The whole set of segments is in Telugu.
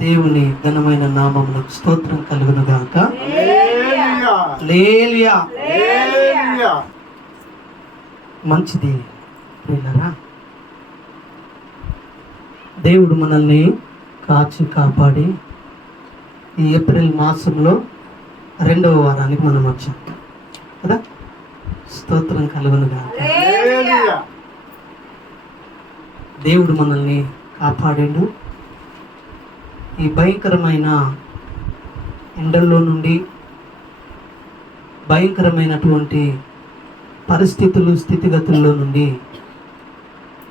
దేవుని ఘనమైన నామములకు స్తోత్రం కలుగును గాక మంచిది. ప్రియులరా దేవుడు మనల్ని కాచి కాపాడి ఈ ఏప్రిల్ మాసంలో రెండవ వారానికి మనం వచ్చాం. కదా? స్తోత్రం కలుగునుగా దేవుడు మనల్ని కాపాడిండు. ఈ భయంకరమైన ఎండల్లో నుండి భయంకరమైనటువంటి పరిస్థితులు స్థితిగతుల్లో నుండి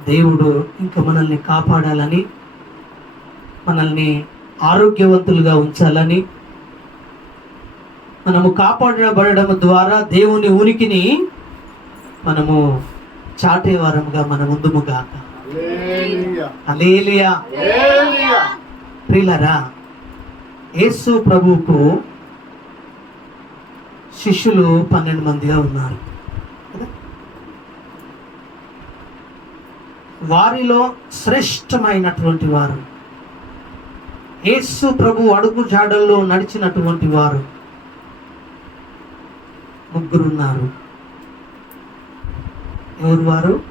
దేవుడు ఇంకా మనల్ని కాపాడాలని మనల్ని ఆరోగ్యవంతులుగా ఉంచాలని మనము కాపాడబడడం ద్వారా దేవుని ఉనికిని మనము చాటేవారముగా మన ముందుముగాక. అలేలియా ప్రిలరా యేసు ప్రభువుకు శిష్యులు పన్నెండు మందిగా ఉన్నారు. వారిలో శ్రేష్టమైనటువంటి వారు యేసు ప్రభు అడుగు జాడల్లో నడిచినటువంటి వారు ముగ్గురున్నారు. ఎవరు వారు?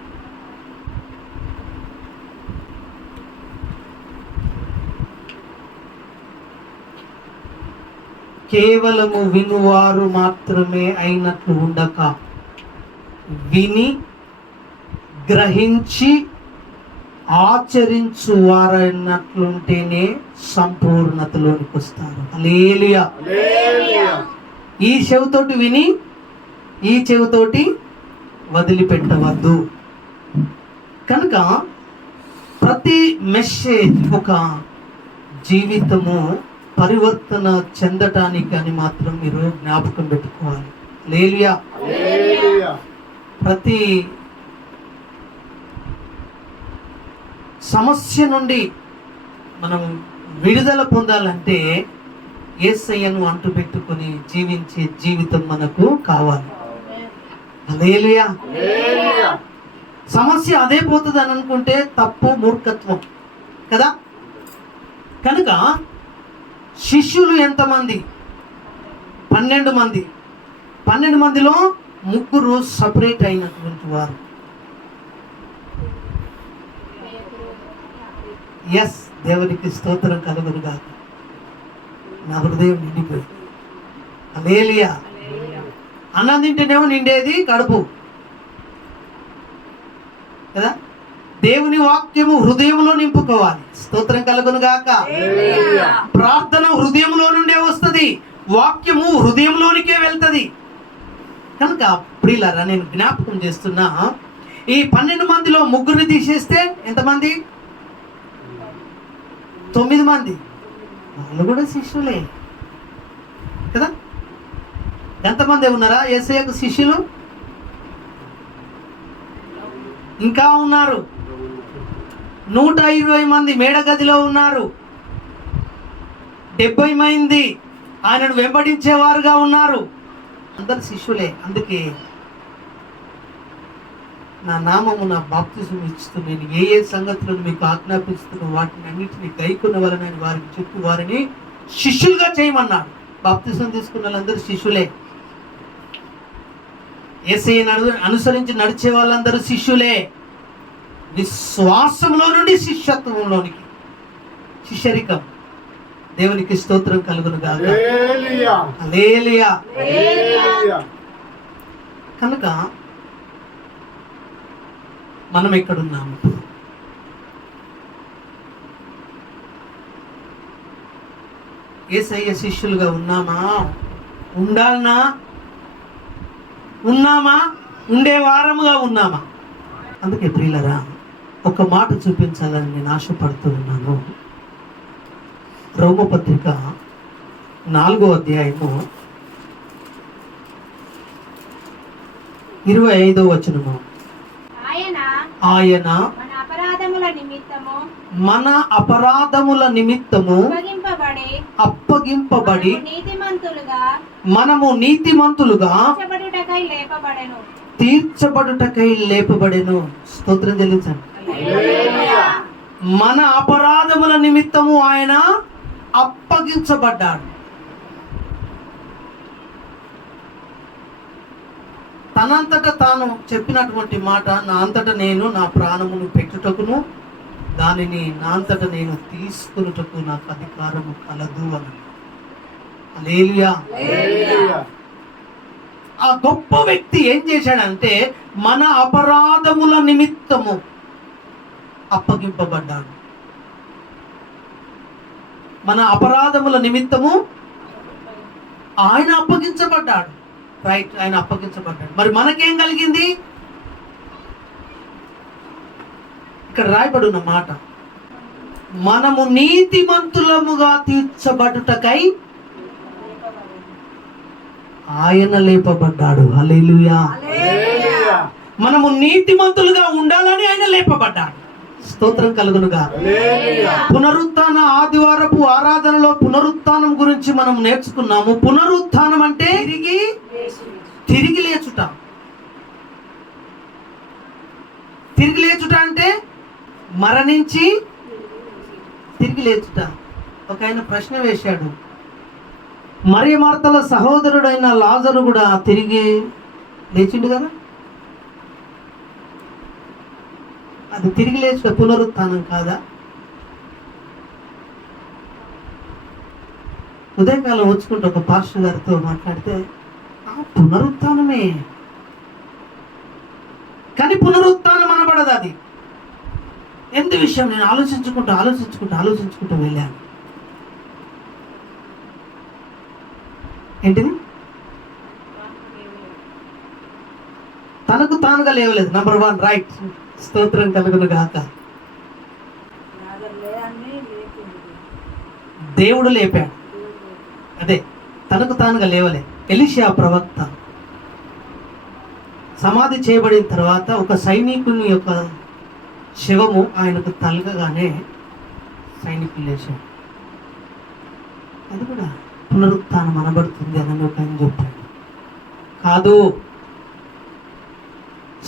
కేవలము వినువారు మాత్రమే అయినట్లు ఉండక. విని గ్రహించి ఆచరించు వారైనట్లుంటేనే సంపూర్ణతలోనికి వస్తారు. ఈ చెవితోటి విని ఈ చెవితోటి వదిలిపెట్టవద్దు. కనుక ప్రతి మెసేజ్ ఒక జీవితము పరివర్తన చెందటానికి అని మాత్రం మీరు జ్ఞాపకం పెట్టుకోవాలి. లేలియా. ప్రతి సమస్య నుండి మనం విడుదల పొందాలంటే ఏసయ్యను అంటు పెట్టుకొని జీవించే జీవితం మనకు కావాలి. అదేలియా హల్లెలూయా సమస్య అదే పోతుంది అని అనుకుంటే తప్పు మూర్ఖత్వం. కదా? కనుక శిష్యులు ఎంతమంది? పన్నెండు మంది. పన్నెండు మందిలో ముగ్గురు సపరేట్ అయినటువంటి వారు. ఎస్ దేవునికి స్తోత్రం కలుగునుగా నా హృదయం నిండిపోయింది. అలేలియా అన్నం తింటేనేమో నిండేది కడుపు. కదా? దేవుని వాక్యము హృదయంలో నింపుకోవాలి. స్తోత్రం కలుగును గాక. ప్రార్థన హృదయంలో నుండే వస్తుంది. వాక్యము హృదయంలోనికే వెళ్తుంది. కనుక ప్రియులరా నేను జ్ఞాపకం చేస్తున్నా ఈ పన్నెండు మందిలో ముగ్గురిని తీసేస్తే ఎంతమంది? తొమ్మిది మంది. వాళ్ళు కూడా శిష్యులే. కదా? ఎంతమంది ఉన్నారా? ఏసయ్యకు శిష్యులు? ఇంకా ఉన్నారు. నూట ఇరవై మంది మేడగదిలో ఉన్నారు. డెబ్బై మంది ఆయనను వెంబడించేవారుగా ఉన్నారు. అందరు శిష్యులే అందుకే నా నామము నా బాప్తిజం ఇస్తూ నేను ఏ ఏ సంగతులను మీకు ఆజ్ఞాపిస్తున్న వాటిని అన్నింటినీ గైకున్న వలనని వారికి చెప్పు వారిని శిష్యులుగా చేయమన్నాడు. బాప్తిజం తీసుకున్న వాళ్ళందరూ శిష్యులే. ఏసైని నడు అనుసరించి నడిచే వాళ్ళందరూ శిష్యులే. విశ్వాసంలో నుండి శిష్యత్వంలోనికి. శిష్యరికం. దేవునికి స్తోత్రం కలుగును కనుక మనం ఎక్కడున్నాము? ఏసయ్య శిష్యులుగా ఉన్నామా? ఉండాలనా? ఉన్నామా? ఉండే వారముగా ఉన్నామా? అందుకే ప్రియులరా ఒక మాట చూపించాలని నేను ఆశపడుతూ ఉన్నాను. రోమపత్రిక నాలుగో అధ్యాయము ఇరవై ఐదో వచనము. ఆయన మన అపరాధముల నిమిత్తము మన అపరాధముల నిమిత్తము అప్పగింపబడి మనము నీతిమంతులుగా తీర్చబడుటకై లేపబడెను. స్తోత్రం చెల్లించండి. మన అపరాధముల నిమిత్తము ఆయన అప్పగించబడ్డాడు. తనంతట తాను చెప్పినటువంటి మాట నా అంతట నేను నా ప్రాణమును పెట్టుటకును దానిని నా అంతట నేను తీసుకున్నటకు నాకు అధికారము కలదు అని అలేలుయా ఆ గొప్ప వ్యక్తి ఏం చేశాడంటే మన అపరాధముల నిమిత్తము అప్పగింపబడ్డాడు. మన అపరాధముల నిమిత్తము ఆయన అప్పగించబడ్డాడు. రైట్ ఆయన అప్పగించబడ్డాడు. మరి మనకేం కలిగింది? ఇక్కడ రాయబడి ఉన్న మాట మనము నీతిమంతులముగా తీర్చబడుటకై ఆయన లేపబడ్డాడు. హల్లెలూయా మనము నీతిమంతులుగా ఉండాలని ఆయన లేపబడ్డాడు. స్తోత్రం కలుగునుగా. పునరుత్థాన ఆదివారపు ఆరాధనలో పునరుత్థానం గురించి మనం నేర్చుకున్నాము. పునరుత్థానం అంటే తిరిగి తిరిగి లేచుట. తిరిగి లేచుట అంటే మరణించి తిరిగి లేచుట. ఒక ఆయన ప్రశ్న వేశాడు. మరి మార్తల సహోదరుడైన లాజరు కూడా తిరిగి లేచిండు కదా? అది తిరిగి లేచిన పునరుత్నం కాదా? ఉదయకాలం వచ్చుకుంటే ఒక పాస్టర్ గారితో మాట్లాడితే "ఆ, పునరుత్నమే కానీ పునరుత్నం అనబడదు అది. ఎంత విషయం నేను ఆలోచించుకుంటూ ఆలోచించుకుంటూ ఆలోచించుకుంటూ వెళ్ళాను. ఏంటిది? తనకు తానుగా లేవలేదు. నంబర్ వన్ రైట్ స్తోత్రం కలుగును గాక దేవుడు లేపాడు. అదే తనకు తానుగా లేవలే. ఎలిషియా ప్రవక్త. సమాధి చేయబడిన తర్వాత ఒక సైనికుని యొక్క శవము ఆయనకు తలగగానే సైనికులు లేచాడు అది కూడా పునరుత్థానం అనబడుతుంది అని ఒక ఆయన చెప్పాడు. కాదు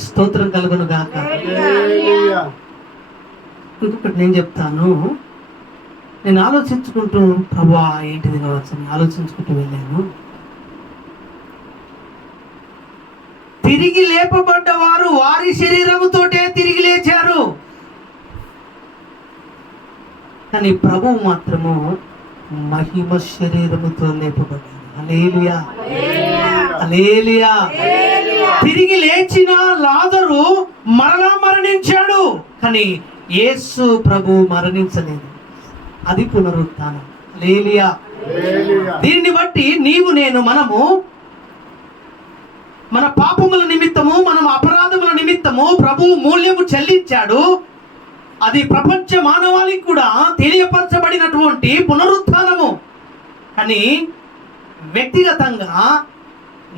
స్తోత్రం కలుగును గాక. ఇంకొకటి నేను చెప్తాను. నేను ఆలోచించుకుంటూ ప్రభా ఏంటిది కావచ్చు ఆలోచించుకుంటూ వెళ్ళాను. తిరిగి లేపబడ్డ వారు వారి శరీరముతోటే తిరిగి లేచారు. కానీ ప్రభువు మాత్రము మహిమ శరీరముతో లేపబడ్డాడు. అలేలియా అలేలియా తిరిగి లేచిన లాజరు మరలా మరణించాడు. కానీ యేసు ప్రభు మరణించలేదు. అది పునరుత్థానం. లేలియా దీన్ని బట్టి నీవు నేను మనము మన పాపముల నిమిత్తము మనం అపరాధముల నిమిత్తము ప్రభు మూల్యము చెల్లించాడు. అది ప్రపంచ మానవాళికి కూడా తెలియపరచబడినటువంటి పునరుత్థానము. కానీ వ్యక్తిగతంగా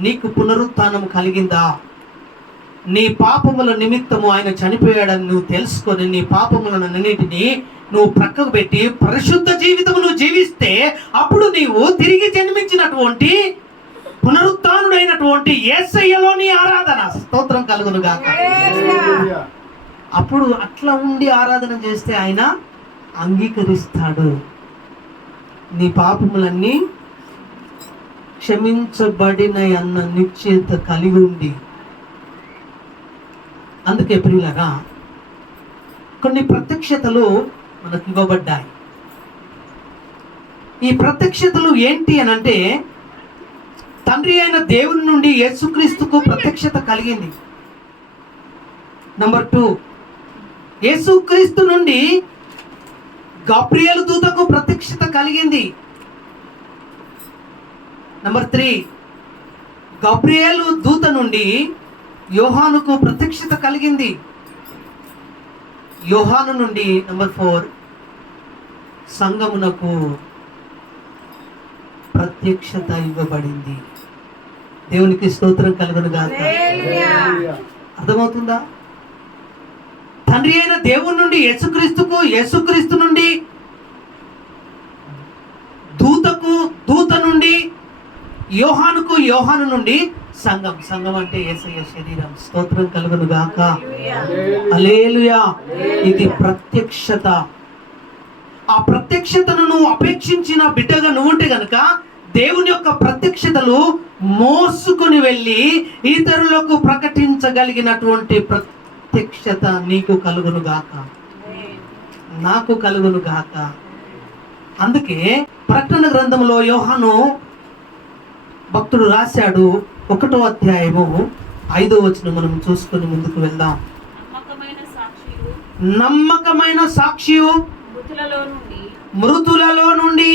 నీకు పునరుత్థానం కలిగిందా? నీ పాపముల నిమిత్తము ఆయన చనిపోయాడని నువ్వు తెలుసుకొని నీ పాపములను అన్నిటిని నువ్వు ప్రక్కకు పెట్టి పరిశుద్ధ జీవితము నువ్వు జీవిస్తే అప్పుడు నీవు తిరిగి జన్మించినటువంటి పునరుత్డైనటువంటి ఏసయ్యలోని ఆరాధన. స్తోత్రం కలుగును గాక అప్పుడు అట్లా ఉండి ఆరాధన చేస్తే ఆయన అంగీకరిస్తాడు. నీ పాపములన్నీ క్షమించబడిన అన్న నిశ్చయత కలిగి ఉండి. అందుకే ప్రియులగా కొన్ని ప్రత్యక్షతలు మనకు ఇవ్వబడ్డాయి. ఈ ప్రత్యక్షతలు ఏంటి అని అంటే తండ్రి అయిన దేవుని నుండి యేసుక్రీస్తుకు ప్రత్యక్షత కలిగింది. నంబర్ టూ యేసుక్రీస్తు నుండి గాబ్రియల్ దూతకు ప్రత్యక్షత కలిగింది. నంబర్ త్రీ గబ్రియేలు దూత నుండి యోహానుకు ప్రత్యక్షత కలిగింది. యోహాను నుండి నంబర్ ఫోర్ సంగమునకు ప్రత్యక్షత ఇవ్వబడింది. దేవునికి స్తోత్రం కలుగును అర్థమవుతుందా? తండ్రి అయిన దేవుని నుండి యేసుక్రీస్తుకు యేసుక్రీస్తు నుండి దూతకు దూత నుండి యోహానుకు యోహాను నుండి సంఘం. సంఘం అంటే యేసయ్య శరీరం. స్తోత్రం కలుగును గాక అలేలుయా ఇది ప్రత్యక్షత. ఆ ప్రత్యక్షతను నువ్వు అపేక్షించిన బిడ్డగా నువ్వుంటే గనుక దేవుని యొక్క ప్రత్యక్షతలు మోసుకొని వెళ్ళి ఇతరులకు ప్రకటించగలిగినటువంటి ప్రత్యక్షత నీకు కలుగును గాక నాకు కలుగును గాక అందుకే ప్రకటన గ్రంథంలో యోహాను భక్తుడు రాశాడు ఒకటో అధ్యాయము ఐదో వచనం మనం చూసుకొని ముందుకు వెళ్దాం. నమ్మకమైన సాక్షియు మృతులలో నుండి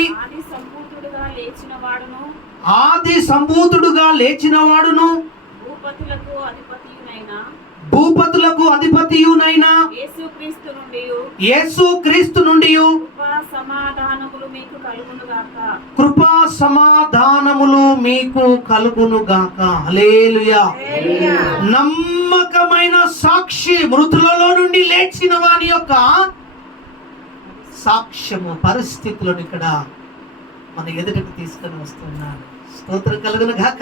ఆది సంభూతుడుగా లేచిన వాడును. భూపతులకు భూపతులకు అధిపతియునైన యేసు క్రీస్తు నుండి కృపా సమాధానములు మీకు కలుగునుగాక కృపా సమాధానములు మీకు కలుగును గాక. హల్లెలూయా. నమ్మకమైన సాక్షి మృతులలో నుండి లేచిన వాని యొక్క సాక్ష్యము పరిస్థితులను ఇక్కడ మన ఎదుటకు తీసుకొని వస్తున్నాడు. స్తోత్రం కలుగును గాక.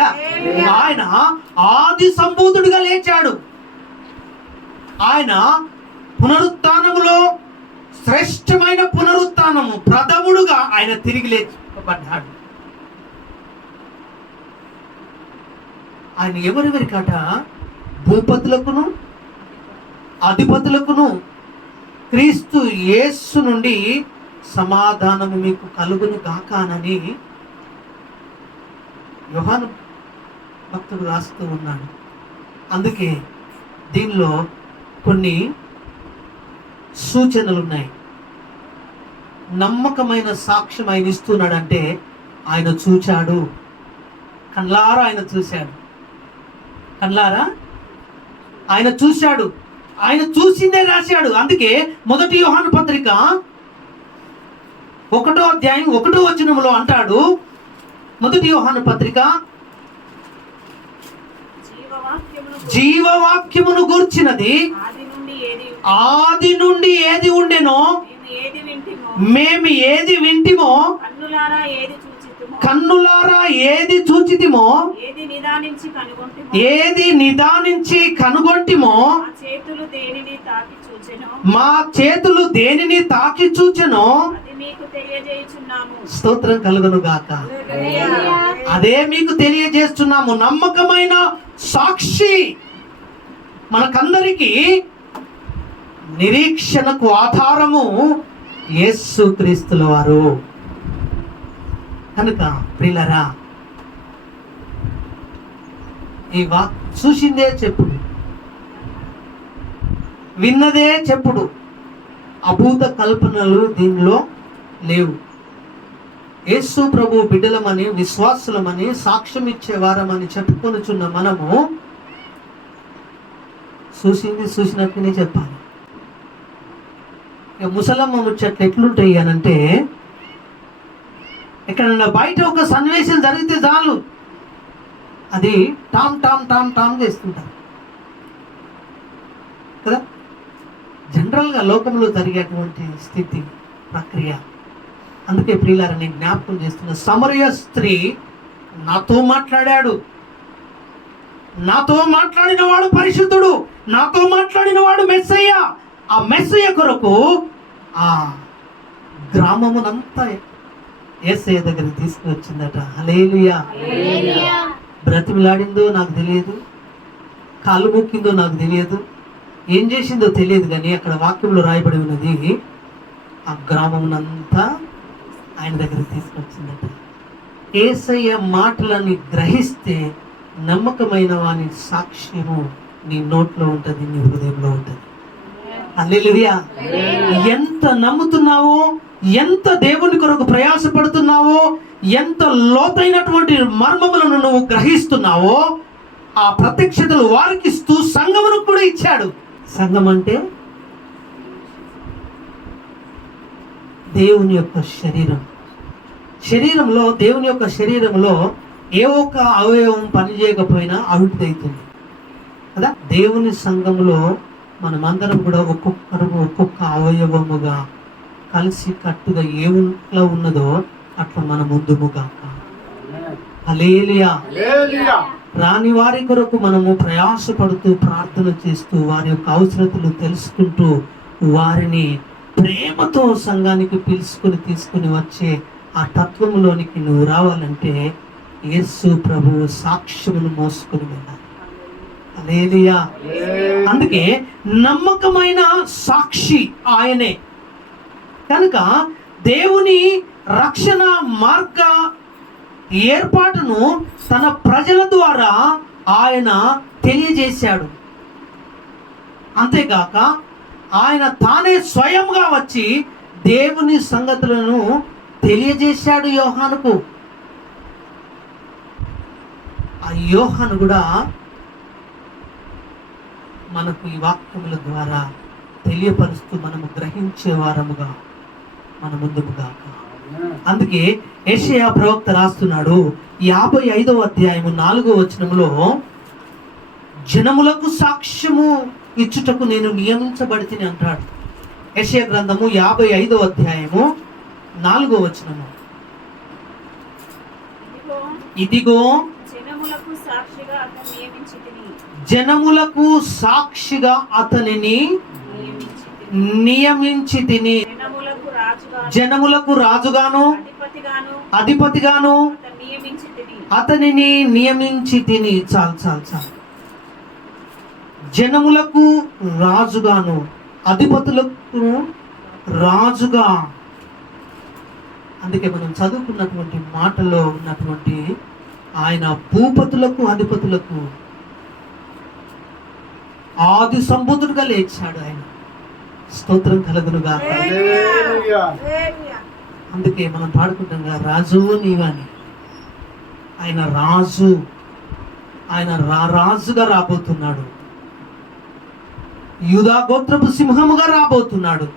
ఆయన ఆది సంభూతుడిగా లేచాడు. ఆయన పునరుత్నములో శ్రేష్టమైన పునరుత్నము ప్రథముడుగా ఆయన తిరిగి లేచబడ్డాడు ఆయన ఎవరెవరికట భూపతులకును అధిపతులకును క్రీస్తు యేస్సు నుండి సమాధానము మీకు కలుగును కాకానని యోహాను భక్తుడు రాస్తూ ఉన్నాడు. అందుకే దీనిలో కొన్ని సూచనలు ఉన్నాయి నమ్మకమైన సాక్ష్యం ఆయన ఇస్తున్నాడంటే ఆయన చూచాడు. కళ్ళారా ఆయన చూశాడు. కళ్ళారా? ఆయన చూశాడు. ఆయన చూసిందే రాశాడు. అందుకే మొదటి యోహాను పత్రిక ఒకటో అధ్యాయం ఒకటో వచనంలో అంటాడు. మొదటి యోహాను పత్రిక జీవవాక్యమును గూర్చినది. ఆది నుండి ఏది ఆది నుండి ఏది ఉండెనో మేము ఏది వింటిమో మేము ఏది వింటిమో కన్నులారా ఏది చూచితుమో కన్నులారా ఏది చూచితిమో ఏది నిదానించి కనుగొంటిమో ఏది నిదానించి కనుగొంటిమో ఆ చేతులు దేనిని తాకి చూచెనో మా చేతులు దేనిని తాకి చూచెనో అది మీకు తెలియజేయుచున్నాము. స్తోత్రం కలుగును గాక అదే మీకు తెలియజేస్తున్నాము. నమ్మకమైన సాక్షి మనకందరికీ నిరీక్షణకు ఆధారము యేసు క్రీస్తుల వారు. కనుక ప్రిలరా ఈ వా చూసిందే చెప్పుడు విన్నదే చెప్పుడు అభూత కల్పనలు దీనిలో లేవు. యేసు ప్రభు బిడ్డలమని విశ్వాసులమని సాక్ష్యం ఇచ్చే వారమని చెప్పుకొనుచున్న మనము చూసింది చూసినట్టునే చెప్పాలి. ఇక ముసలమ్మ ముచ్చట్లు ఎట్లుంటాయి అని అంటే ఎక్కడన్నా బయట ఒక సన్నివేశం జరిగితే చాలు. అది టామ్ టామ్ టామ్ టామ్ చేస్తుంటారు. కదా? జనరల్గా లోకంలో జరిగేటువంటి స్థితి ప్రక్రియ. అందుకే ప్రియులారని జ్ఞాపకం చేస్తున్న సమరయ స్త్రీ నాతో మాట్లాడాడు. నాతో మాట్లాడిన వాడు పరిశుద్ధుడు. నాతో మాట్లాడిన వాడు మెస్సయ్య. ఆ మెస్సయ్య కొరకు ఆ గ్రామమునంతా ఏసయ్య దగ్గరికి తీసుకువచ్చిందట. హలేలుయా బ్రతిమిలాడిందో నాకు తెలియదు. కాలు మొక్కిందో నాకు తెలియదు. ఏం చేసిందో తెలియదు కానీ అక్కడ వాక్యంలో రాయబడి ఉన్నది ఆ గ్రామమునంతా ఆయన దగ్గరికి తీసుకొచ్చిందట. ఏసయ్య మాటలని గ్రహిస్తే నమ్మకమైన వాని సాక్ష్యము నీ నోట్లో ఉంటుంది నీ హృదయంలో ఉంటుంది. హల్లెలూయా. ఎంత నమ్ముతున్నావో ఎంత దేవుని కొరకు ప్రయాసపడుతున్నావో ఎంత లోతైనటువంటి మర్మములను నువ్వు గ్రహిస్తున్నావో ఆ ప్రత్యక్షతలు వారికి ఇస్తూ సంఘమును కూడా ఇచ్చాడు. సంఘం అంటే దేవుని యొక్క శరీరం. శరీరంలో దేవుని యొక్క శరీరంలో ఏ ఒక్క అవయవం పనిచేయకపోయినా అవిటిదవుతుంది కదా? దేవుని సంఘంలో మనమందరం కూడా ఒక్కొక్కరు ఒక్కొక్క అవయవముగా కలిసి కట్టుగా ఏ ఇంట్లో ఉన్నదో అట్లా మన ముందుముగా అలేలియా రాని వారి కొరకు మనము ప్రయాసపడుతూ ప్రార్థన చేస్తూ వారి యొక్క అవసరతలు తెలుసుకుంటూ వారిని ప్రేమతో సంఘానికి పిలుచుకుని తీసుకుని వచ్చే ఆ తత్వంలోనికి నువ్వు రావాలంటే యేసు ప్రభువు సాక్ష్యమును మోసుకుని వెళ్ళాలి. అందుకే నమ్మకమైన సాక్షి ఆయనే. కనుక దేవుని రక్షణ మార్గ ఏర్పాటును తన ప్రజల ద్వారా ఆయన తెలియజేశాడు. అంతేగాక ఆయన తానే స్వయంగా వచ్చి దేవుని సంగతులను తెలియజేశాడు యోహానుకు. ఆ యోహాను కూడా మనకు ఈ వాక్యముల ద్వారా తెలియపరుస్తూ మనము గ్రహించే వారముగా మన ముందుకు గాక. అందుకే ఏషియా ప్రవక్త రాస్తున్నాడు యాభై ఐదవ అధ్యాయము నాలుగో వచనములో జనములకు సాక్ష్యము ఇచ్చుటకు నేను నియమించబడితిని అంటాడు. యెషయా గ్రంథము యాభై ఐదవ అధ్యాయము నాలుగో వచనము. ఇదిగో జనములకు సాక్షిగా అతను నియమించి తిని జనములకు సాక్షిగా అతనిని నియమించి తిని జనములకు రాజుగా జనములకు రాజుగాను అధిపతిగాను అతనిని నియమించి తిని చాలు చాలు చాలు. జనములకు రాజుగాను అధిపతులకు రాజుగా. అందుకే మనం చదువుకున్నటువంటి మాటలో ఉన్నటువంటి ఆయన భూపతులకు అధిపతులకు ఆది సంబుధుడుగా లేచాడు ఆయన. స్తోత్రం కలుగునుగా అందుకే మనం పాడుకుంటాం కదా రాజు నీవని ఆయన రాజు ఆయన రా రాజుగా రాబోతున్నాడు. యూదా గోత్రపు సింహముగా రాబోతున్నాడు.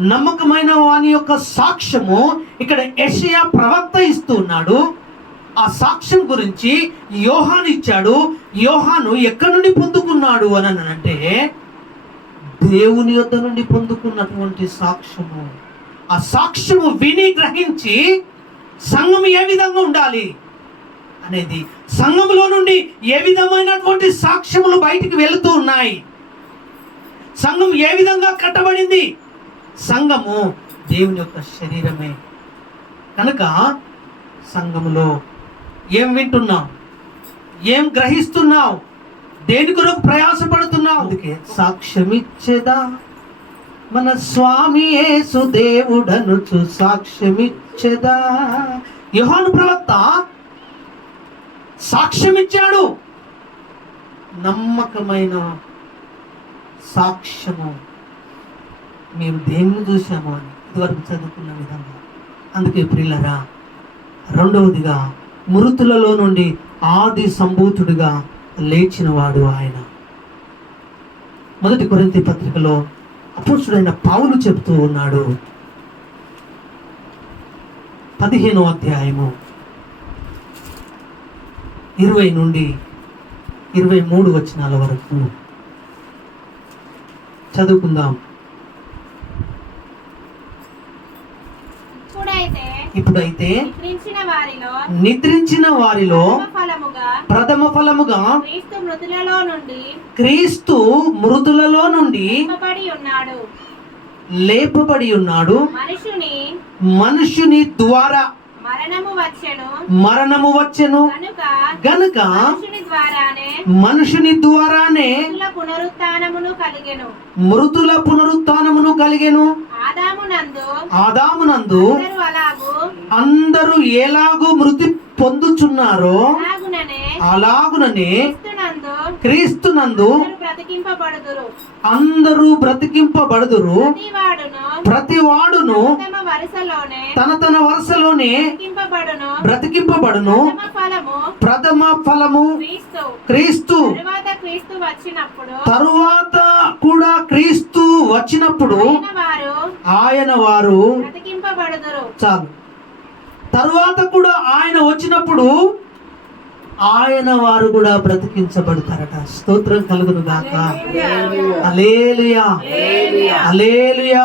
నమ్మకమైన వాని యొక్క సాక్ష్యము ఇక్కడ యెషయా ప్రవక్త ఇస్తున్నాడు ఆ సాక్ష్యం గురించి యోహాను ఇచ్చాడు. యోహాను ఎక్కడి నుండి పొందుకున్నాడు అని అంటే దేవుని యొద్ద నుండి పొందుకున్నటువంటి సాక్ష్యము. ఆ సాక్ష్యము విని గ్రహించి సంఘం ఏ విధంగా ఉండాలి అనేది సంఘంలో నుండి ఏ విధమైనటువంటి సాక్ష్యములు బయటికి వెళుతూ ఉన్నాయి? సంఘం ఏ విధంగా కట్టబడింది? సంఘము దేవుని యొక్క శరీరమే. కనుక సంఘములో ఏం వింటున్నావు ఏం గ్రహిస్తున్నావు? దేని కొరకు ప్రయాసపడుతున్నావు? అందుకే సాక్ష్యమిచ్చేదా? మన స్వామి యేసు దేవుడనుచు సాక్ష్యమిచ్చేదా? యోహాను ప్రవక్త సాక్ష్యమిచ్చాడు. నమ్మకమైన సాక్ష్యము. మేము దేన్ని చూసాము అని ఇదివరకు చదువుకున్న విధంగా. అందుకే ప్రియులరా రెండవదిగా మృతులలో నుండి ఆది సంభూతుడిగా లేచినవాడు ఆయన. మొదటి కొరింతి పత్రికలో అపురుషుడైన పావులు చెప్తూ ఉన్నాడు. పదిహేనో అధ్యాయము. ఇరవై నుండి ఇరవై మూడు వచనాల వరకు. చదువుకుందాం. ఇప్పుడైతే నిద్రించిన వారిలో ప్రథమ ఫలముగా క్రీస్తు మృతులలో నుండి లేపబడి ఉన్నాడు. లేపబడి ఉన్నాడు. మనుషుని మనుషుని ద్వారా మరణము వచ్చెను. మరణము వచ్చెను. గనుక ద్వారానే మనుషుని ద్వారానే మృతుల పునరుత్థానమును కలిగెను. మృతుల పునరుత్థానమును కలిగెను. ఆదామునందు ఆదామునందు అందరూ ఎలాగూ మృతి పొందుచున్నారో అలాగుననే క్రీస్తునందు అందరూ బ్రతికింపబడుదురు. ప్రతి వాడును తన తన వరుసలోనే బ్రతికింపబడును. ప్రథమ ఫలము క్రీస్తు. తరువాత క్రీస్తు వచ్చినప్పుడు తరువాత కూడా క్రీస్తు వచ్చినప్పుడు ఆయన వారు చాలు. తరువాత కూడా ఆయన వచ్చినప్పుడు ఆయన వారు కూడా బ్రతికించబడతారట. స్తోత్రం కలుగును గాక. అలేలుయా అలేలుయా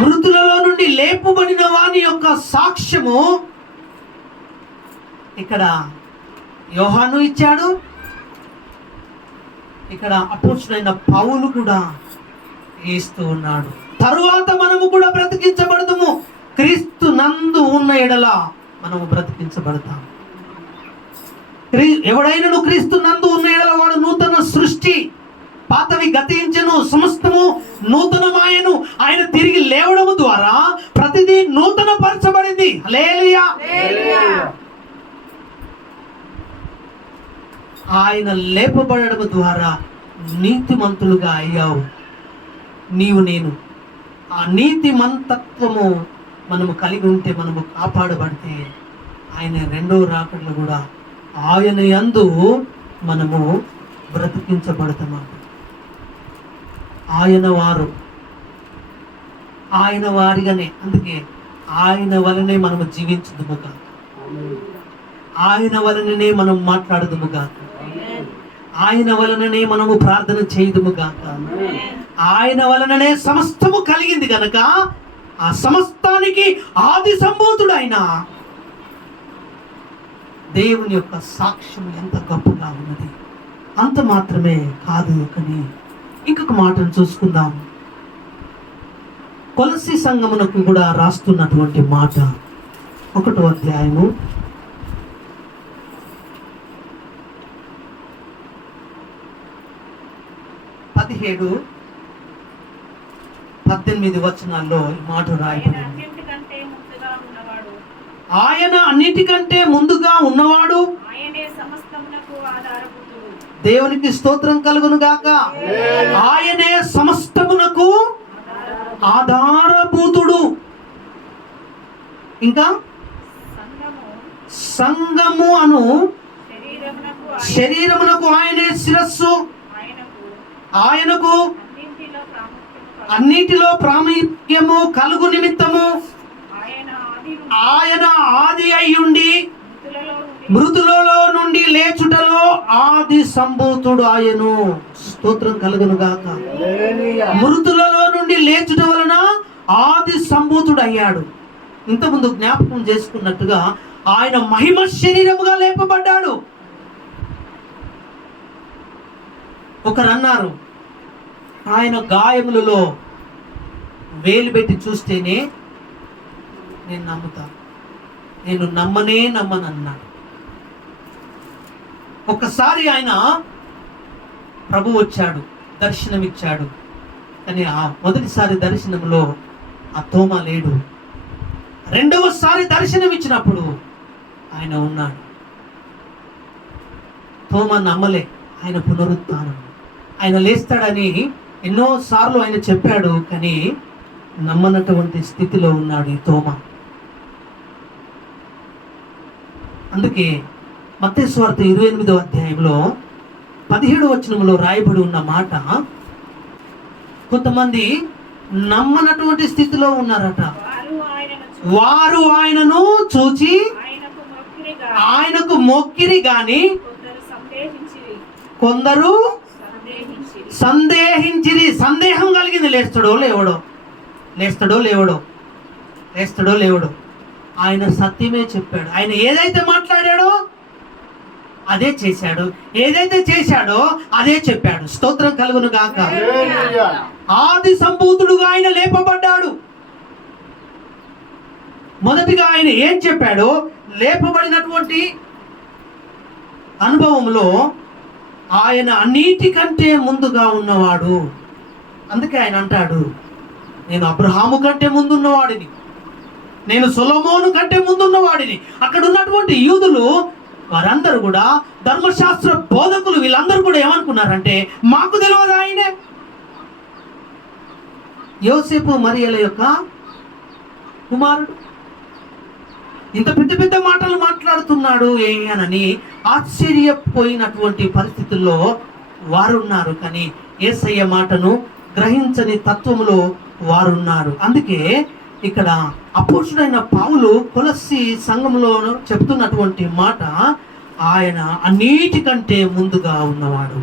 మృతులలో నుండి లేపబడిన వాని యొక్క సాక్ష్యము ఇక్కడ యోహాను ఇచ్చాడు. ఇక్కడ అపోస్తుడైన పౌలు కూడా ఇస్తూ ఉన్నాడు. తరువాత మనము కూడా బ్రతికించబడదుము. క్రీస్తు నందు ఉన్న ఎడల మనము బ్రతికించబడతాం క్రీ- ఎవడైనను క్రీస్తు నందు ఉన్న ఎడల వాడు నూతన సృష్టి పాతవి గతించను సమస్తము నూతనమాయను. ఆయన తిరిగి లేవడం ద్వారా ప్రతిదీ నూతన పరచబడింది ఆయన లేపబడడం ద్వారా నీతిమంతులుగా అయ్యావు. నీవు నేను. ఆ నీతిమంతత్వము మనము కలిగి ఉంటే మనము కాపాడబడితే ఆయన రెండో రాకడలు కూడా ఆయన యందు మనము బ్రతికించబడతామంట ఆయన వారు. ఆయన వారిగానే. అందుకే ఆయన వలనే మనము జీవించుదుముగా ఆయన వలననే మనం మాట్లాడదుముగా ఆయన వలననే మనము ప్రార్థన చేయదుముగా ఆయన వలననే సమస్తము కలిగింది కనుక ఆ సమస్తానికి ఆది సంభూతుడు ఆయన దేవుని యొక్క సాక్ష్యం ఎంత గొప్పగా ఉన్నది? అంత మాత్రమే కాదు కానీ ఇంకొక మాటను చూసుకుందాం. కొలసి సంగమునకు కూడా రాస్తున్నటువంటి మాట ఒకటో అధ్యాయము. పదిహేడు పద్దెనిమిది వచనాల్లో ఈ మాట ఆయన రాయబడింది అన్నింటికంటే ముందుగా ఉన్నవాడు ఆయన అన్నిటికంటే ముందుగా ఉన్నవాడు ఆయనే సమస్తమునకు ఆధారభూతుడు. దేవునికి స్తోత్రం కలుగును గాక ఆయనే సమస్తమునకు ఆధారభూతుడు. ఇంకా? సంగము. అను శరీరమునకు ఆయన- శరీరమునకు ఆయనే శిరస్సు. ఆయనకు అన్నింటిలో ప్రాముఖ్యము కలుగు నిమిత్తము. ఆయన ఆది అయ్యుండి మృతులలో నుండి లేచుటలో ఆది సంభూతుడు ఆయను. స్తోత్రం కలుగును గాక మృతులలో నుండి లేచుట వలన ఆది సంభూతుడు అయ్యాడు. ఇంతకుముందు జ్ఞాపకం చేసుకున్నట్టుగా ఆయన మహిమ శరీరముగా లేపబడ్డాడు. ఒకరు అన్నారు ఆయన గాయములలో వేలు పెట్టి చూస్తేనే నేను నమ్ముతాను నేను నమ్మనే నమ్మను అన్నాడు ఒకసారి ఆయన ప్రభు వచ్చాడు దర్శనమిచ్చాడు. కానీ ఆ మొదటిసారి దర్శనంలో ఆ తోమ లేడు. రెండవసారి దర్శనం ఇచ్చినప్పుడు ఆయన ఉన్నాడు. తోమ నమ్మలే ఆయన పునరుత్నం ఆయన లేస్తాడని ఎన్నో సార్లు ఆయన చెప్పాడు కానీ నమ్మనటువంటి స్థితిలో ఉన్నాడు ఈ తోమ. అందుకే మత్తేశ్వార్త ఇరవై ఎనిమిదో అధ్యాయంలో పదిహేడు వచనంలో రాయబడి ఉన్న మాట కొంతమంది నమ్మనటువంటి స్థితిలో ఉన్నారట. వారు ఆయనను చూచి ఆయనకు మొక్కిరి గాని కొందరు సందేహించిరి. సందేహం కలిగింది. లేస్తాడో లేవడో? లేస్తాడో లేవడో? లేస్తాడో లేవడో? ఆయన సత్యమే చెప్పాడు. ఆయన ఏదైతే మాట్లాడాడో అదే చేశాడు. ఏదైతే చేశాడో అదే చెప్పాడు. స్తోత్రం కలుగును గాక. ఆది సంభూతుడుగా ఆయన లేపబడ్డాడు. మొదటిగా ఆయన ఏం చెప్పాడో లేపబడినటువంటి అనుభవంలో ఆయన అన్నిటికంటే ముందుగా ఉన్నవాడు. అందుకే ఆయన అంటాడు నేను అబ్రహాము కంటే ముందున్నవాడిని. నేను సులమోను కంటే ముందున్న వాడిని అక్కడ ఉన్నటువంటి యూదులు వారందరూ కూడా ధర్మశాస్త్ర బోధకులు వీళ్ళందరూ కూడా ఏమనుకున్నారంటే మాకు తెలియదు ఆయనే? యోసేపు మరియల యొక్క కుమారుడు. ఇంత పెద్ద పెద్ద మాటలు మాట్లాడుతున్నాడు ఏనని ఆశ్చర్యపోయినటువంటి పరిస్థితుల్లో వారున్నారు. కానీ ఏసయ్య మాటను గ్రహించని తత్వములో వారున్నారు. అందుకే ఇక్కడ అపోషుడైన పావులు కొలసి సంఘములో చెప్తున్నటువంటి మాట ఆయన అన్నిటికంటే ముందుగా ఉన్నవాడు.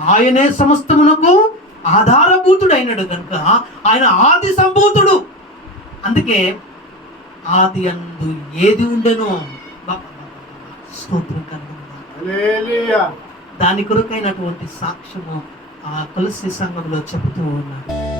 ఆయనే సమస్తమునకు ఆధారభూతుడైనడు కనుక ఆయన ఆది సంభూతుడు. అందుకే ఆది అందు ఏది ఉండెనో స్తోత్రం దాని కొరకైనటువంటి సాక్ష్యము ఆ తులసి సంఘంలో చెబుతూ ఉన్నాడు.